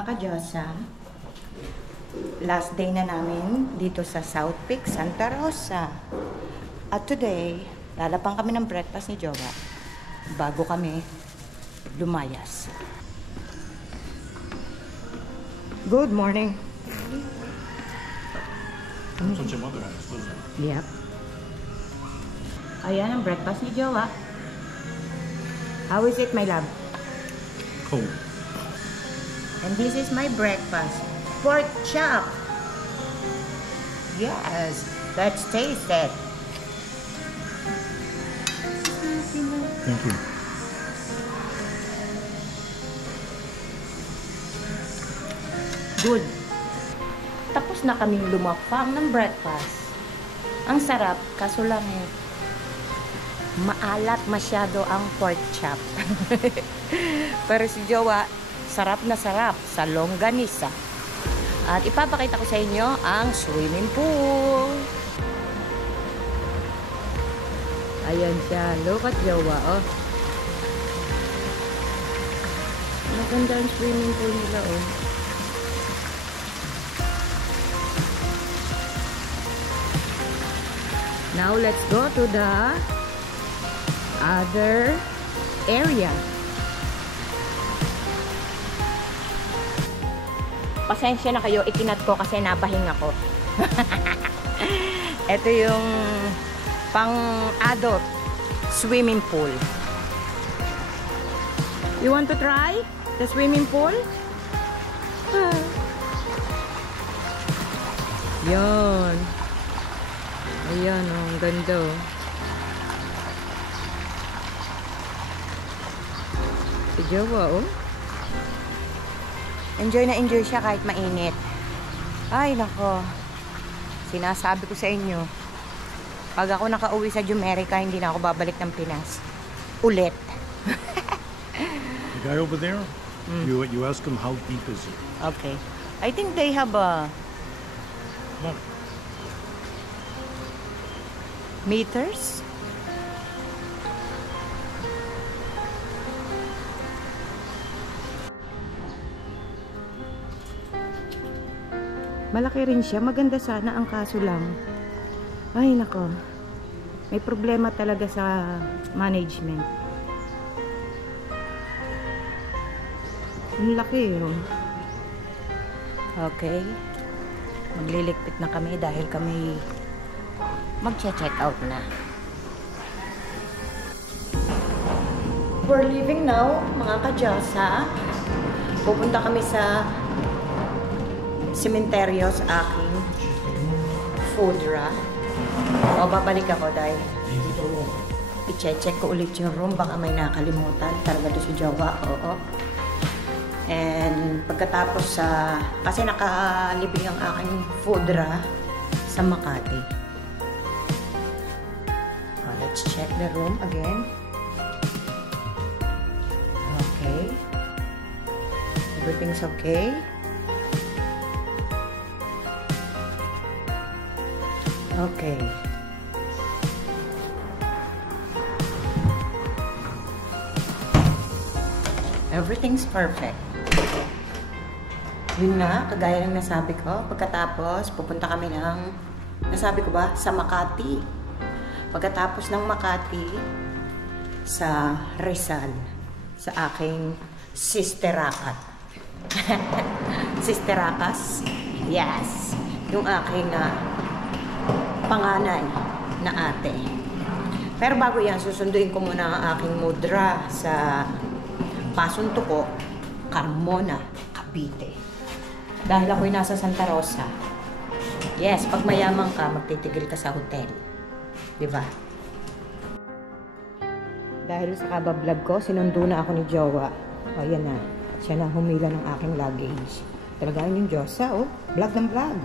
mga ka-Diyosa. Last day na namin dito sa South Peak, Santa Rosa. At today, lalapang kami ng breakfast ni Jowa bago kami lumayas. Good morning. That's what your mother has, doesn't it? Yep. Ayan ang breakfast ni Jowa. How is it, my love? Cold. And this is my breakfast. Pork chop. Yes, let's taste it. Thank you. Good. Tapos na kaming lumapang ng breakfast. Ang sarap, kaso lang maalat masyado ang pork chop. Pero si Jowa, sarap na sarap sa longganisa. At ipapakita ko sa inyo ang swimming pool. Ayan siya. Look at Jowa, oh. Maganda ang swimming pool nila, oh. Now, let's go to the other area. Pasensya na kayo, ikinat ko kasi nabahing ako. Ito yung pang-adult swimming pool. You want to try the swimming pool? Yan. Ayan, oh, ang ganda, oh. Si Jowa, oh. Enjoy na enjoy siya kahit mainit. Ay, nako. Sinasabi ko sa inyo, pag ako nakauwi sa Jumerica, hindi na ako babalik ng Pinas. Ulit. The guy over there, you ask him how deep is it? Okay. I think they have a Look. meters. Malaki rin siya. Maganda sana ang kaso lang. Ay, nako. May problema talaga sa management. Ang laki, oh. Okay. Magliligpit na kami dahil kami mag-check out na. We're leaving now, mga ka-Diyosa. Pupunta kami sa sementeryo sa aking foodra. O, babalik ako dahil i-check ko ulit yung room. Baka may nakalimutan. Talaga to si Jowa. Oo. And pagkatapos kasi nakalibing ang aking foodra sa Makati. Let's check the room again. Okay. Everything's okay. Okay. Everything's perfect. Yun nga, kagaya ng nasabi ko. Pagkatapos, pupunta kami ng, nasabi ko ba, sa Makati. Pagkatapos ng Makati, sa Rizal, sa aking sisterakat. Sisterakas? Yes. Yung aking panganay na ate. Pero bago yan, susunduin ko muna ang aking mudra sa Pasuntuko, Carmona, Cavite. Dahil ako'y nasa Santa Rosa. Yes, pag mayaman ka, magtitigil ka sa hotel. Diba? Dahil sa kabablog ko, sinundo na ako ni Jowa. O, yan na. Siya na humila ng aking luggage. Talaga yung Diyosa, oh. Vlog ng vlog.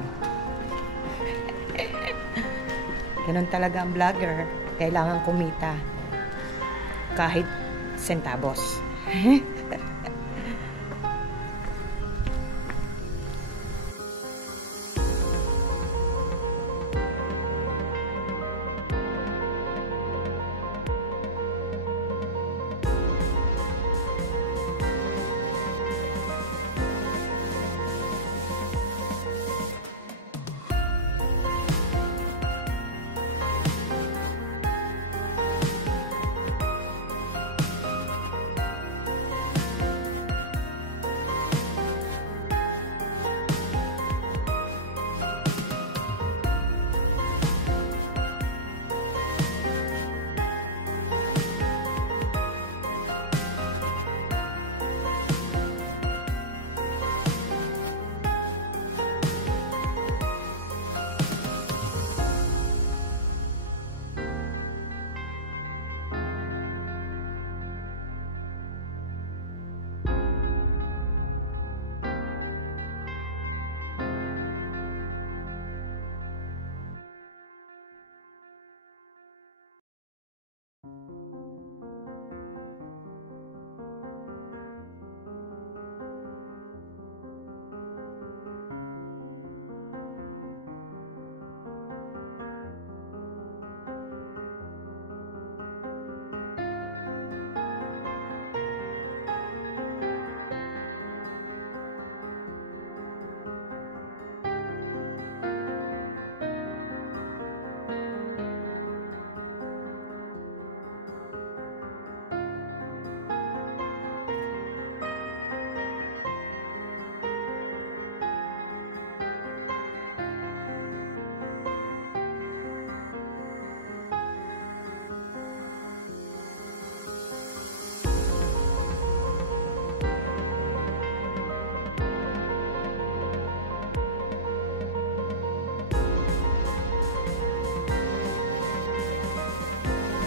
Ganun talaga ang vlogger. Kailangan kumita. Kahit centavos.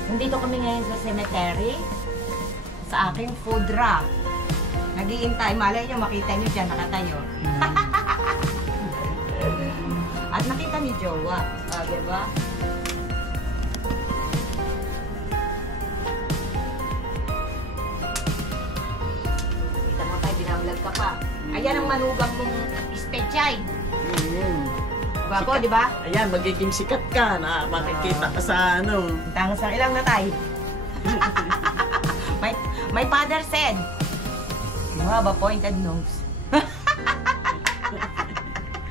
Nandito kami ngayon sa cemetery. Sa aking food rack. Naghihintay. Malay nyo, makita nyo dyan, nakatayo. At nakita ni Jowa. Diba? Kita mo tayo, binablog ka pa. Ayan ang manugang mong special. Bago, di ba? Ayan, magiging sikat ka na makikita ka sa ano. Tangos ang ilang na tayo. my father said, you have a pointed nose.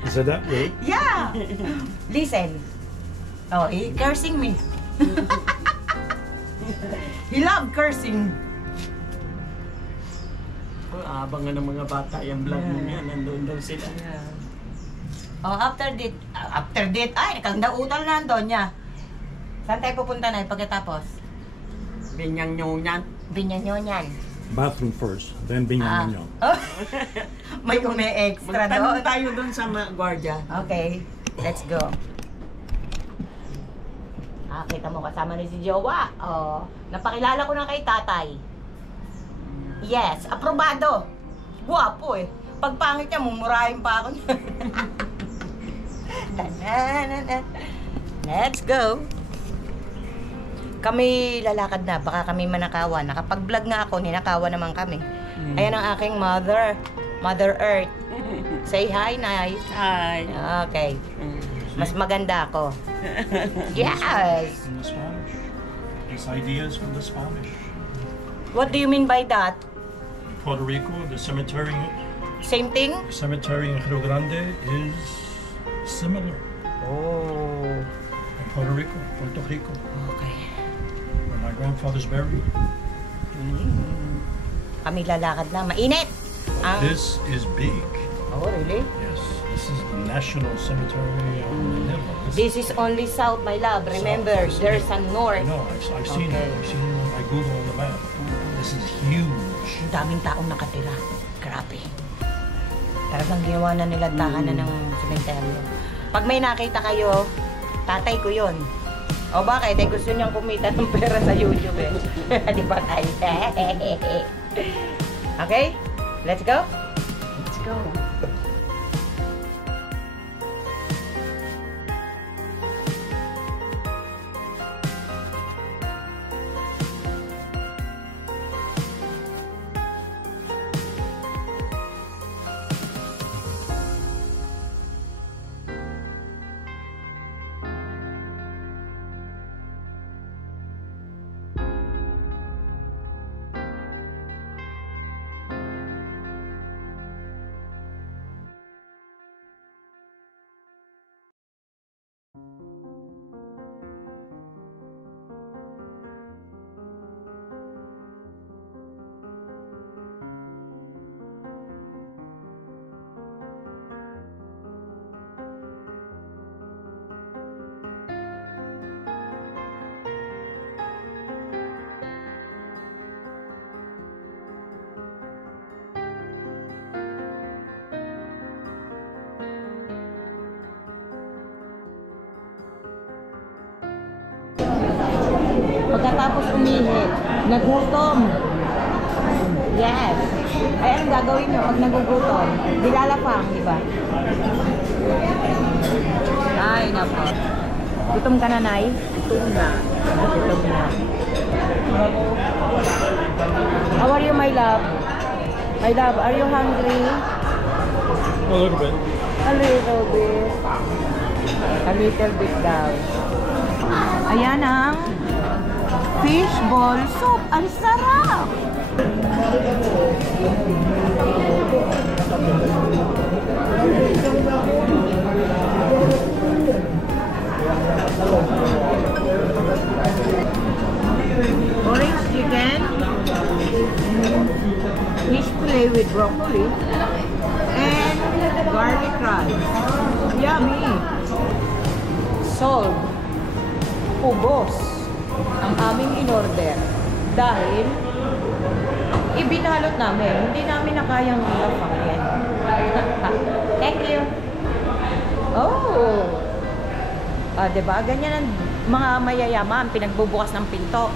Is it that way? Yeah. Listen. Oh, he cursing me. He love cursing. Abangan ng mga bata yung vlog mo yan. Nandun daw sila. Yeah. Oh, after date, ay, kagdautol na doon niya. Saan tayo pupunta na pagkatapos? Binyang nyo yan. Binyanyoyan. Bathroom first, then binyanyo. Oh. May extra Magtanong doon. tayo doon sa guardia. Okay, let's go. Kita mo kasama ni si Jowa. Oh, napakilala ko na kay tatay. Yes, aprobado. Guwapo eh. Pag pangit niya, mumurahin pa ako niya. Let's go. Kami lalakad na, baka kami manakawan. Nakapag-vlog nga ako, ninakawan naman kami. Ayan ang aking mother, Mother Earth. Say hi, Nay. Hi. Okay. Mas maganda ako. Yes! From the Spanish. This idea is from the Spanish. What do you mean by that? Puerto Rico, the cemetery Same thing? in Rio Grande is similar. Oh. In Puerto Rico, Okay. where my grandfather's buried. Kami lalakad na. Mainit! This is big. Oh, really? Yes, this is the National Cemetery of Manila. This is only south, my love. Remember, South. there's a north. No, I've seen it. Okay. I've seen it when I Google on the map. This is huge. Ang daming taong nakatira. Grabe. Talagang ginawa na nila tahanan ng sementeryo. Pag may nakita kayo, tatay ko yun. O bakit? Eh, gusto niyang kumita ng pera sa YouTube eh. Di ba tayo? Okay? Let's go? Let's go. Pagkatapos umihit, nagutom. Yes. Ay, anong gagawin nyo pag nagugutom? Dilalapang, di ba? Ay, nako. Gutom ka na, Nay? Gutom na. Gutom na. How are you, my love? My love, are you hungry? A little bit. A little bit. A little bit daw. Ayan ang fishball soup. Ang sarap! Orange chicken, fish fillet with broccoli, and garlic rice. Yummy! Sold. Ubos ang aming in-order dahil ibinalot namin. Hindi namin na kayang ilapangin. Thank you. Oh! Diba? Ganyan ang mga mayayaman, pinagbubukas ng pinto.